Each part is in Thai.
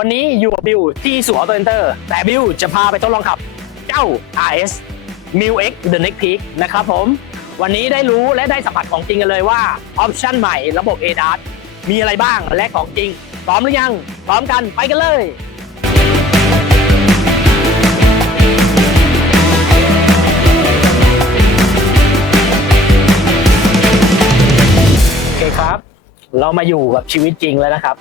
วันนี้อยู่กับบิวที่สวนออโตเนเตอร์แต่บิวจะพาไปทดลองขับเจ้า RS m i l X The Next Peak นะครับผม วันนี้ได้รู้และได้สัมผัสของจริงกันเลยว่าออปชั่นใหม่ระบบ ADAS มีอะไรบ้างและของจริงพร้อมหรือยังพร้อมกันไปกันเลยโอเคครับ เรามาอยู่กับชีวิตจริงแล้วนะครับ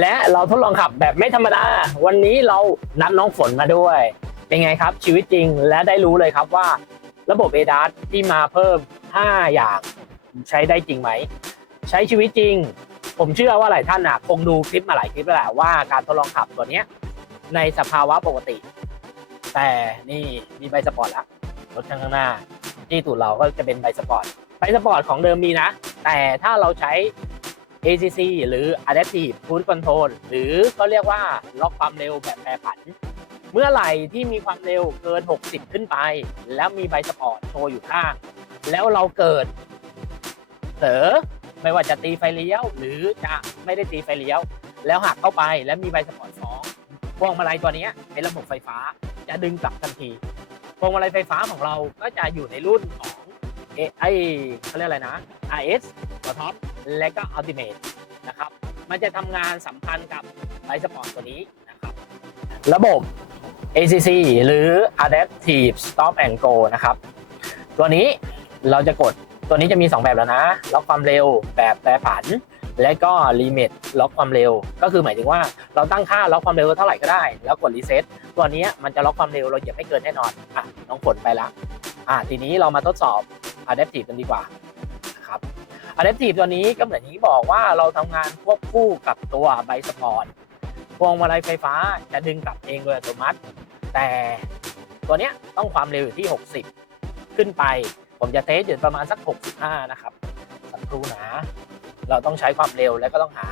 และเราทดลองขับแบบไม่ธรรมดา วันนี้เรานัดน้องฝนมาด้วย เป็นไงครับชีวิตจริงและได้รู้เลยครับว่า ระบบ ADAS ที่มาเพิ่ม 5 อย่างใช้ได้จริงไหม ใช้ชีวิตจริง ผมเชื่อว่าหลายท่านนะคงดูคลิปมาหลายคลิปแล้วแหละว่าการทดลองขับตัวเนี้ยในสภาวะปกติ แต่นี่มีใบสปอร์ตแล้วรถข้างหน้าที่ตูดเราก็จะเป็นใบสปอร์ตใบสปอร์ตของเดิมมีนะ แต่ถ้าเราใช้ ACC หรือ Adaptive Cruise Control หรือก็เรียกว่าล็อกความเร็วแบบแปรผัน เมื่อไหร่ที่มีความเร็วเกิน 60 ขึ้นไป แล้วมีใบสปอร์ตโชว์อยู่ข้าง แล้วเราเกิดเผลอไม่ว่าจะตีไฟเลี้ยว หรือจะไม่ได้ตีไฟเลี้ยว แล้วหักเข้าไปแล้วมีใบสปอร์ตฟ้องพวงมาลัยตัวนี้ยเป็นระบบไฟฟ้าจะดึงกลับทันทีพวงมาลัยไฟฟ้าของเราก็จะอยู่ในรุ่นของเอไอเขาเรียกอะไรนะ RS ตัวท็อป และก็ Ultimate นะครับ มันจะทำงานสัมพันธ์กับไบสปอร์ตตัวนี้นะครับ ระบบ ACC หรือ Adaptive Stop and Go นะครับ ตัวนี้เราจะกดตัวนี้จะมี 2 แบบแล้วนะ ล็อกความเร็วแบบแปรผัน และก็ Limit ล็อกความเร็ว ก็คือหมายถึงว่าเราตั้งค่าล็อกความเร็วเท่าไหร่ก็ได้ แล้วกด Reset ตัวนี้มันจะล็อกความเร็วเราเหยียบไม่เกินแน่นอนอะน้องฝนไปละอะทีนี้เรามาทดสอบ Adaptive กันดีกว่า Adaptive ตัวนี้ก็เหมือนที่บอกว่าเราทำงานควบคู่กับตัวไบสปอร์ตพวงมาลัยไฟฟ้าจะดึงกลับเองโดยอัตโนมัติ แต่ตัวเนี้ยต้องความเร็วอยู่ที่ 60 ขึ้นไป ผมจะเทสอยู่ประมาณสัก 65 นะครับสักครู่นะเราต้องใช้ความเร็วและก็ต้องหา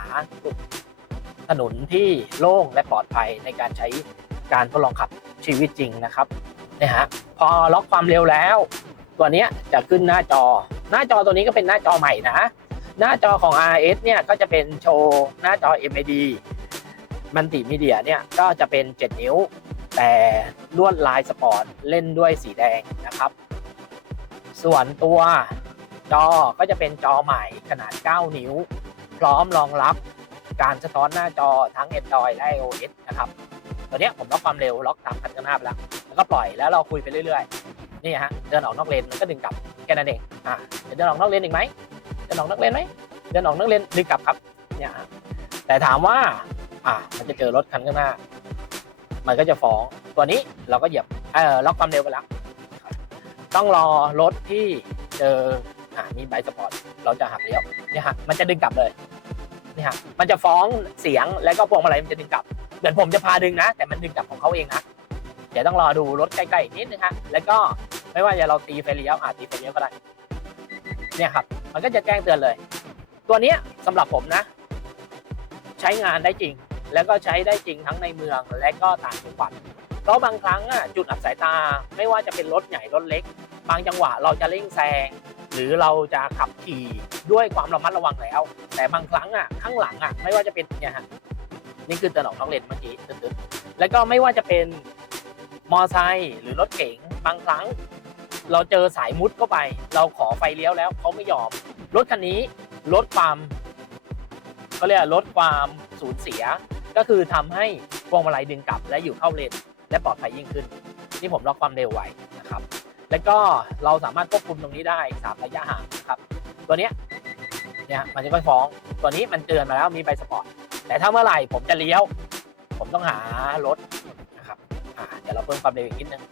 ถนนที่โล่งและปลอดภัยในการใช้การทดลองขับชีวิตจริงนะครับเนี่ยฮะพอล็อกความเร็วแล้ว ตัวนี้จะขึ้นหน้าจอ หน้าจอตัวนี้ก็เป็นหน้าจอใหม่นะ หน้าจอของ RS เนี่ยก็จะเป็นโชว์หน้าจอ MID มัลติมีเดียเนี่ยก็จะเป็น 7 นิ้ว แต่ลวดลายสปอร์ตเล่นด้วยสีแดงนะครับ ส่วนตัวจอก็จะเป็นจอใหม่ขนาด 9 นิ้ว พร้อมรองรับการสะท้อนหน้าจอทั้ง Android และ iOS นะครับ ตัวเนี้ยผมล็อกความเร็วล็อกตามคันข้างหน้าไปแล้วแล้วก็ปล่อยแล้วเราคุยไปเรื่อยๆ นี่ฮะ เดินออกนอกเลนมันก็ดึงกลับแค่นั้นเอง อะเดินออกนอกเลนอีกไหมเดินออกนอกเลนไหมเดินออกนอกเลนดึงกลับครับเนี่ยแต่ถามว่า อะมันจะเจอรถคันข้างหน้า มันก็จะฟ้องตัวนี้เราก็เหยียบเออล็อกความเร็วไปแล้วต้องรอรถที่เจออะมีใบสปอร์ตเราจะหักเลี้ยวเนี่ยฮะมันจะดึงกลับเลยนี่ฮะมันจะฟ้องเสียงแล้วก็พวงมาลัยมันจะดึงกลับเหมือนผมจะพาดึงนะ แต่มันดึงกลับของเขาเองนะเดี๋ยวต้องรอดูรถใกล้ๆนิดนึงฮะแล้วก็ไม่ว่าจะเราตีไฟเลี้ยวอาตีไฟเลี้ยวก็ได้ เนี่ยครับ มันก็จะแจ้งเตือนเลย ตัวนี้สำหรับผมนะ ใช้งานได้จริง แล้วก็ใช้ได้จริงทั้งในเมืองและก็ต่างจังหวัดเพราะบางครั้งอะจุดอับสายตาไม่ว่าจะเป็นรถใหญ่รถเล็ก บางจังหวะเราจะเร่งแซงหรือเราจะขับขี่ด้วยความระมัดระวังแล้ว แต่บางครั้งอะข้างหลังอะไม่ว่าจะเป็นเนี่ยฮะนี่คือเตือนออกนอกเลนเมื่อกี้ตึ๊ดแล้วก็ไม่ว่าจะเป็นมอไซค์หรือรถเก๋งบางครั้ง เราเจอสายมุดเข้าไป เราขอไฟเลี้ยวแล้วเขาไม่ยอม รถคันนี้ลดความเขาเรียกลดความสูญเสีย ก็คือทำให้พวงมาลัยดึงกลับและอยู่เข้าเลนและปลอดภัยยิ่งขึ้น นี่ผมล็อกความเร็วไว้นะครับ แล้วก็เราสามารถควบคุมตรงนี้ได้สามระยะห่างนะครับ ตัวเนี้ยเนี่ยมันจะค่อยฟ้อง ตัวนี้มันเตือนมาแล้วมีใบสปอร์ต แต่ถ้าเมื่อไหร่ผมจะเลี้ยว ผมต้องหารถนะครับเดี๋ยวเราเพิ่มความเร็วอีกนิดนึง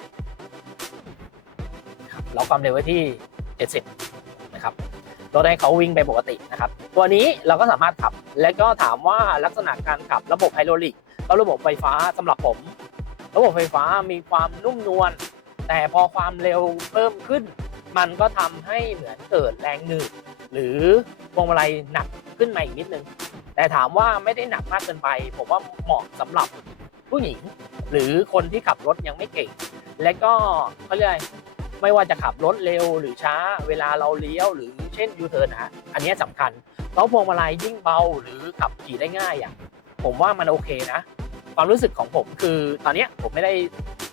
ล็อกความเร็วไว้ที่ 70 นะครับรถให้เขาวิ่งไปปกตินะครับ ตัวนี้เราก็สามารถขับ และก็ถามว่าลักษณะการขับระบบไฮดรอลิกกับระบบไฟฟ้าสำหรับผม ระบบไฟฟ้ามีความนุ่มนวล แต่พอความเร็วเพิ่มขึ้น มันก็ทำให้เหมือนเกิดแรงหนืดหรือพวงมาลัยหนักขึ้นมาอีกนิดนึง แต่ถามว่าไม่ได้หนักมากเกินไป ผมว่าเหมาะสำหรับผู้หญิง หรือคนที่ขับรถยังไม่เก่ง และก็เขาเรียกอะ ไม่ว่าจะขับรถเร็วหรือช้า เวลาเราเลี้ยวหรือเช่นยูเทิร์นนะอันนี้สำคัญเพราพวงมาลัยยิ่งเบาหรือขับขี่ได้ง่ายอะผมว่ามันโอเคนะ ความรู้สึกของผมคือตอนเนี้ยผมไม่ได้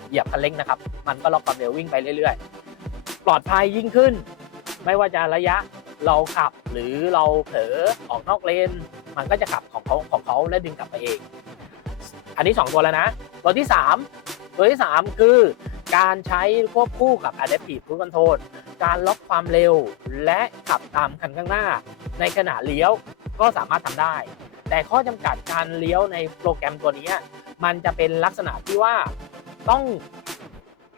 เหยียบคันเร่งนะครับ มันก็ล็อกความเร็ววิ่งไปเรื่อยๆ ปลอดภัยยิ่งขึ้น ไม่ว่าจะระยะเราขับหรือเราเผลอออกนอกเลน มันก็จะขับของเขาของเขาและดึงกลับมาเอง อันนี้ 2 ตัวแล้วนะ ตัวที่ 3 ตัวที่ 3 คือ การใช้ควบคู่กับ Adaptive Cruise Control การล็อกความเร็วและขับตามคันข้างหน้า ในขณะเลี้ยวก็สามารถทำได้ แต่ข้อจำกัดการเลี้ยวในโปรแกรมตัวนี้ มันจะเป็นลักษณะที่ว่าต้อง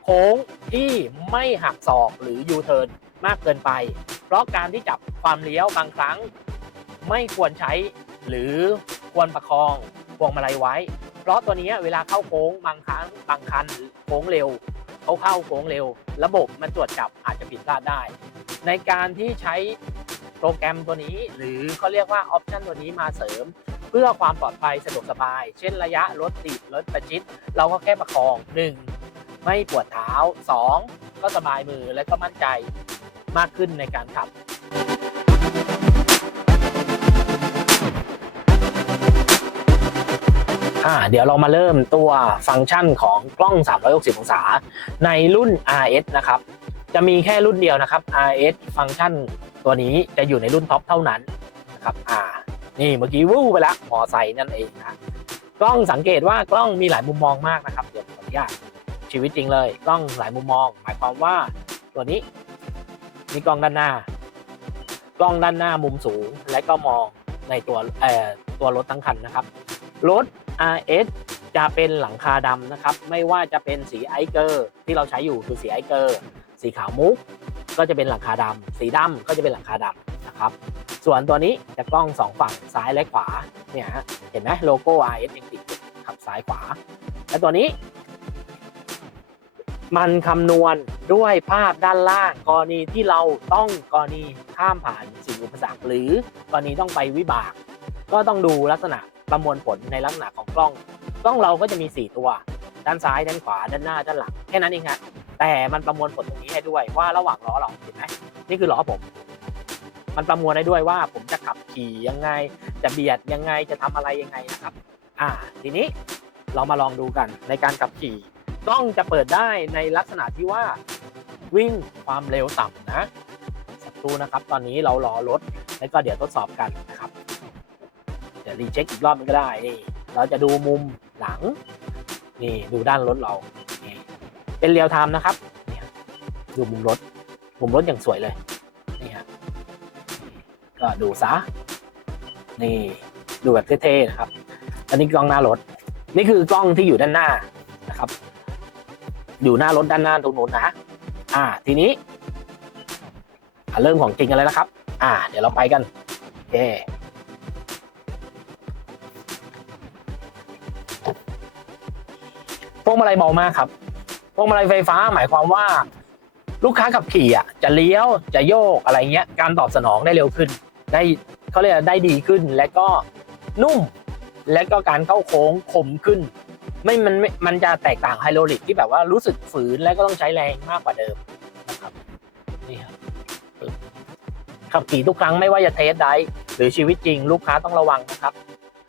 โค้งที่ไม่หักศอกหรือยูเทิร์นมากเกินไป เพราะการที่จับความเลี้ยวบางครั้ง ไม่ควรใช้หรือควรประคอง พวงมาลัยไว้ เพราะตัวนี้เวลาเข้าโค้งบางครั้งบางคันโค้งเร็วเขาเข้าโค้งเร็ว ระบบมันตรวจจับอาจจะผิดพลาดได้ ในการที่ใช้โปรแกรมตัวนี้ หรือเขาเรียกว่าออปชันตัวนี้มาเสริม เพื่อความปลอดภัยสะดวกสบาย เช่นระยะรถติดรถประชิดเราก็แค่ประคอง 1. ไม่ปวดเท้า 2. ก็สบายมือและก็มั่นใจมากขึ้นในการขับ อ่าเดี๋ยวเรามาเริ่มตัวฟังก์ชันของกล้อง 360 องศา ในรุ่น RS นะครับ จะมีแค่รุ่นเดียวนะครับ RS ฟังก์ชันตัวนี้จะอยู่ในรุ่นท็อปเท่านั้นนะครับอ่านี่เมื่อกี้วู้ไปแล้วมอไซค์นั่นเองนะกล้องสังเกตว่ากล้องมีหลายมุมมองมากนะครับเดี๋ยวขออนุญาตชีวิตจริงเลย กล้องหลายมุมมอง หมายความว่าตัวนี้มีกล้องด้านหน้า กล้องด้านหน้ามุมสูง และก็มองในตัวเอ่อตัวรถทั้งคันนะครับรถ RS จะเป็นหลังคาดำนะครับ ไม่ว่าจะเป็นสีไอเกอร์ที่เราใช้อยู่คือสีไอเกอร์สีขาวมุก ก็จะเป็นหลังคาดำสีดำก็จะเป็นหลังคาดำนะครับส่วนตัวนี้จะกล้องสองฝั่งซ้ายและขวาเนี่ยฮะเห็นไหมโลโก้ RS ยังติดขับซ้ายขวา และตัวนี้ มันคำนวณด้วยภาพด้านล่าง กรณีที่เราต้องกรณีข้ามผ่านสิ่งอุปสรรคหรือกรณีต้องไปวิบาก ก็ต้องดูลักษณะ ประมวลผลในลักษณะของกล้อง กล้องเราก็จะมี 4 ตัว ด้านซ้ายด้านขวาด้านหน้าด้านหลังแค่นั้นเองฮะแต่มันประมวลผลตรงนี้ให้ด้วยว่าระหว่างล้อเราเห็นไหมนี่คือล้อผม มันประมวลได้ด้วยว่า ผมจะขับขี่ยังไง จะเบียดยังไงจะทำอะไรยังไงนะครับ อ่า ทีนี้เรามาลองดูกันในการขับขี่กล้องจะเปิดได้ในลักษณะที่ว่าวิ่งความเร็วต่ำนะสักครู่นะครับ ตอนนี้เรารอรถแล้วก็เดี๋ยวทดสอบกัน ดีเช็คอีกรอบนึงก็ได้นี่เราจะดูมุมหลังนี่ดูด้านรถเรานี่เป็นเรียลไทม์นะครับเนี่ยดูมุมรถมุมรถอย่างสวยเลยนี่ฮะก็ดูซะนี่ดูแบบเท่ๆนะครับ อันนี้กล้องหน้ารถ นี่คือกล้องที่อยู่ด้านหน้านะครับ อยู่หน้ารถด้านหน้าตรงนู้นนะอ่าทีนี้เริ่มของจริงกันแล้วนะครับ อ่า เดี๋ยวเราไปกันโอเค วงมาลัยเบามากครับ พวงมาลัยไฟฟ้าหมายความว่า ลูกค้าขับขี่อะจะเลี้ยวจะโยกอะไรเงี้ยการตอบสนองได้เร็วขึ้น ได้เขาเรียกได้ดีขึ้นและก็นุ่ม และก็การเข้าโค้งคมขึ้น ไม่มันไม่มันจะแตกต่างไฮโดรลิกที่แบบว่ารู้สึกฝืนและก็ต้องใช้แรงมากกว่าเดิมนะครับนี่ครับปึ๊บขับขี่ทุกครั้งไม่ว่าจะเทสได้หรือชีวิตจริง ลูกค้าต้องระวังนะครับ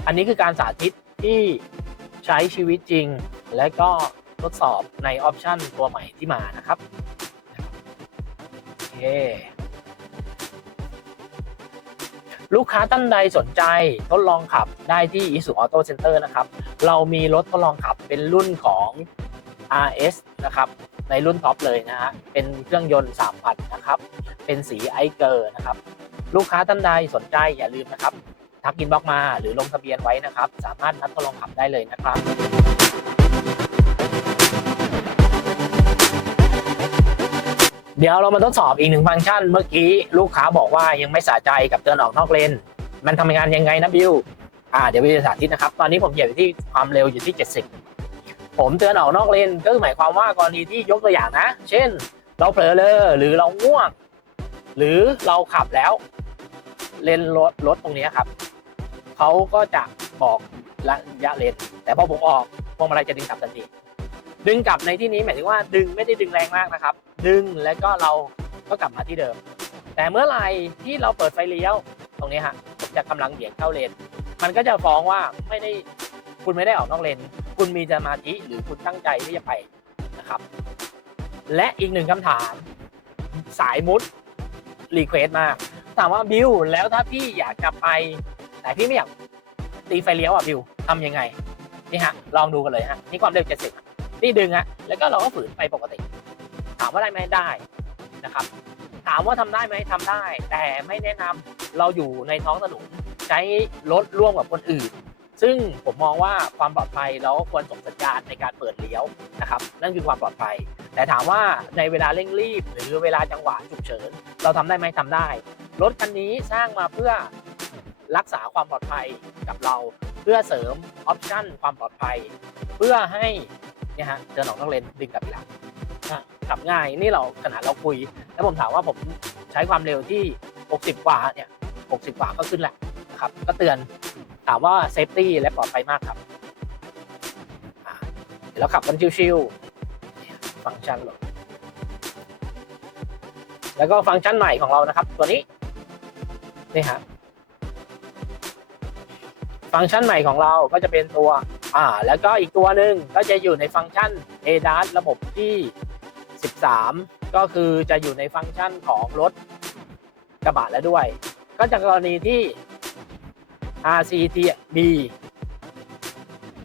อันนี้คือการสาธิตที่ใช้ชีวิตจริง และก็ทดสอบในออปชันตัวใหม่ที่มานะครับโอเคลูกค้าท่านใดสนใจทดลองขับได้ที่ Isuzu Auto Center นะครับ เรามีรถทดลองขับเป็นรุ่นของ RS นะครับ ในรุ่นท็อปเลยนะฮะ เป็นเครื่องยนต์3,000นะครับ เป็นสีไอเกอร์นะครับ ลูกค้าท่านใดสนใจอย่าลืมนะครับ ทักกินบล็อกมาหรือลงทะเบียนไว้นะครับ สามารถนัดทดลองขับได้เลยนะครับ เดี๋ยวเรามาทดสอบอีกหนึ่งฟังก์ชัน เมื่อกี้ลูกค้าบอกว่ายังไม่สะใจกับเตือนออกนอกเลน มันทำงานยังไงนะบิวอ่าเดี๋ยววิทยาศาสาธิตนะครับ ตอนนี้ผมเหยียบที่ความเร็วอยู่ที่ 70 ผมเตือนออกนอกเลนก็หมายความว่ากรณีที่ยกตัวอย่างนะ เช่น เราเผลอเลอหรือเราง่วง หรือเราขับแล้วเลนรถรถตรงนี้ครับเขาก็จะบอกระยะเลน แต่พอผมออกพวงมาลัยจะดึงกลับทันทีดึงกลับในที่นี้หมายถึงว่าดึงไม่ได้ดึงแรงมากนะครับ ดึงแล้วก็เราก็กลับมาที่เดิม แต่เมื่อไหร่ที่เราเปิดไฟเลี้ยวตรงนี้ฮะจะกำลังเบี่ยงเข้าเลน มันก็จะฟ้องว่าไม่ได้คุณไม่ได้ออกนอกเลน คุณมีสมาธิหรือคุณตั้งใจที่จะไปนะครับ และอีกหนึ่งคำถาม สายมุดรีเควสมากถามว่าบิวแล้วถ้าพี่อยากจะไป แต่พี่ไม่อยากตีไฟเลี้ยวอะบิวทำยังไงนี่ฮะลองดูกันเลยฮะนี่ความเร็ว70นี่ดึงฮะแล้วก็เราก็ฝืนไปปกติ ถามว่าได้ไหมได้นะครับ ถามว่าทำได้ไหมทำได้ แต่ไม่แนะนำเราอยู่ในท้องถนนใช้รถร่วมกับคนอื่น ซึ่งผมมองว่าความปลอดภัยเราก็ควรส่งสัญญาณในการเปิดเลี้ยวนะครับ นั่นคือความปลอดภัย แต่ถามว่าในเวลาเร่งรีบ หรือเวลาจังหวะฉุกเฉิน เราทำได้ไหมทำได้ รถคันนี้สร้างมาเพื่อรักษาความปลอดภัยกับเรา เพื่อเสริมออปชั่นความปลอดภัย เพื่อให้เนี่ยฮะเจอหนองต้องเลนดึงกลับไปหลัง ขับง่ายนี่เราขนาดเราคุย แล้วผมถามว่าผมใช้ความเร็วที่ 60 กว่าเนี่ย 60 กว่าก็ขึ้นแหละนะครับก็เตือนถามว่าเซฟตี้และปลอดภัยมากครับเดี๋ยวเราขับกันชิวๆฟังก์ชันเลยแล้วก็ฟังก์ชันใหม่ของเรานะครับ ตัวนี้นี่ฮะฟังก์ชันใหม่ของเราก็จะเป็นตัว อ่า แล้วก็อีกตัวหนึ่งก็จะอยู่ในฟังก์ชัน ADAS ระบบที่ 13 ก็คือจะอยู่ในฟังก์ชันของรถกระบะแล้วด้วย ก็จะกรณีที่ RCTB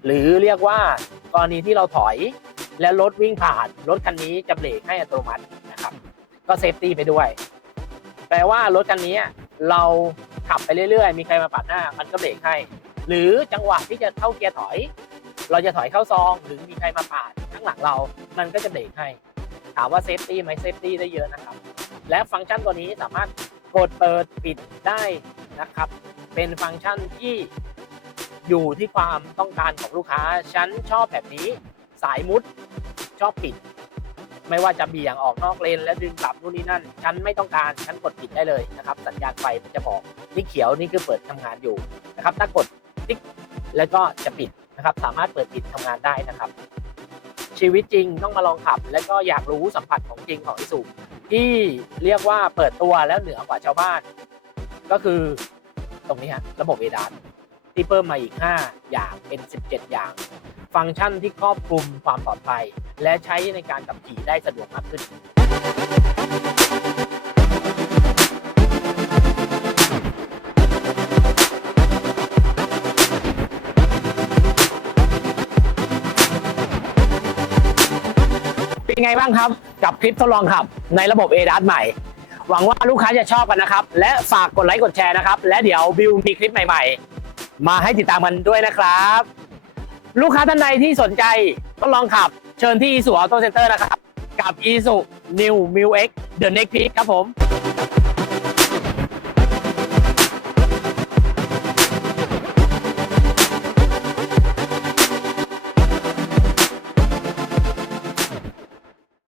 หรือเรียกว่ากรณีที่เราถอยและรถวิ่งผ่าน รถคันนี้จะเบรกให้อัตโนมัตินะครับ ก็เซฟตี้ไปด้วย แปลว่ารถคันนี้เราขับไปเรื่อยๆ มีใครมาปาดหน้า มันก็เบรกให้ หรือจังหวะที่จะเข้าเกียร์ถอย เราจะถอยเข้าซอง หรือมีใครมาปาดข้างหลังเรา มันก็จะเบรกให้ ถามว่าเซฟตี้ไหมเซฟตี้ได้เยอะนะครับ และฟังก์ชันตัวนี้สามารถกดเปิดปิดได้นะครับ เป็นฟังก์ชันที่อยู่ที่ความต้องการของลูกค้า ฉันชอบแบบนี้สายมุดชอบปิด ไม่ว่าจะเบี่ยงออกนอกเลน และดึงกลับนู่นนี่นั่น ฉันไม่ต้องการ ฉันกดปิดได้เลยนะครับ สัญญาณไฟมันจะบอกนี่เขียวนี่คือเปิดทำงานอยู่นะครับ ถ้ากดติ๊กแล้วก็จะปิดนะครับ สามารถเปิดปิดทำงานได้นะครับ ชีวิตจริงต้องมาลองขับ และก็อยากรู้สัมผัสของจริงของอิสุที่เรียกว่าเปิดตัวแล้วเหนือกว่าชาวบ้าน ก็คือตรงนี้ฮะระบบเอดานที่เพิ่มมาอีก 5 อย่างเป็น 17 อย่าง ฟังก์ชันที่ครอบคลุมความปลอดภัย และใช้ในการขับขี่ได้สะดวกมากขึ้น เป็นไงบ้างครับ กับคลิปทดลองขับในระบบ a d a s ใหม่ หวังว่าลูกค้าจะชอบกันนะครับ และฝากกดไลค์กดแชร์นะครับ และเดี๋ยวบิวมีคลิปใหม่ ๆ มาให้ติดตามกันด้วยนะครับ ลูกค้าท่านใดที่สนใจทดลองขับ เชิญที่อีสุออโต้เซ็นเตอร์นะครับ กับ Isuzu New Mu X The Next Peak ครับผม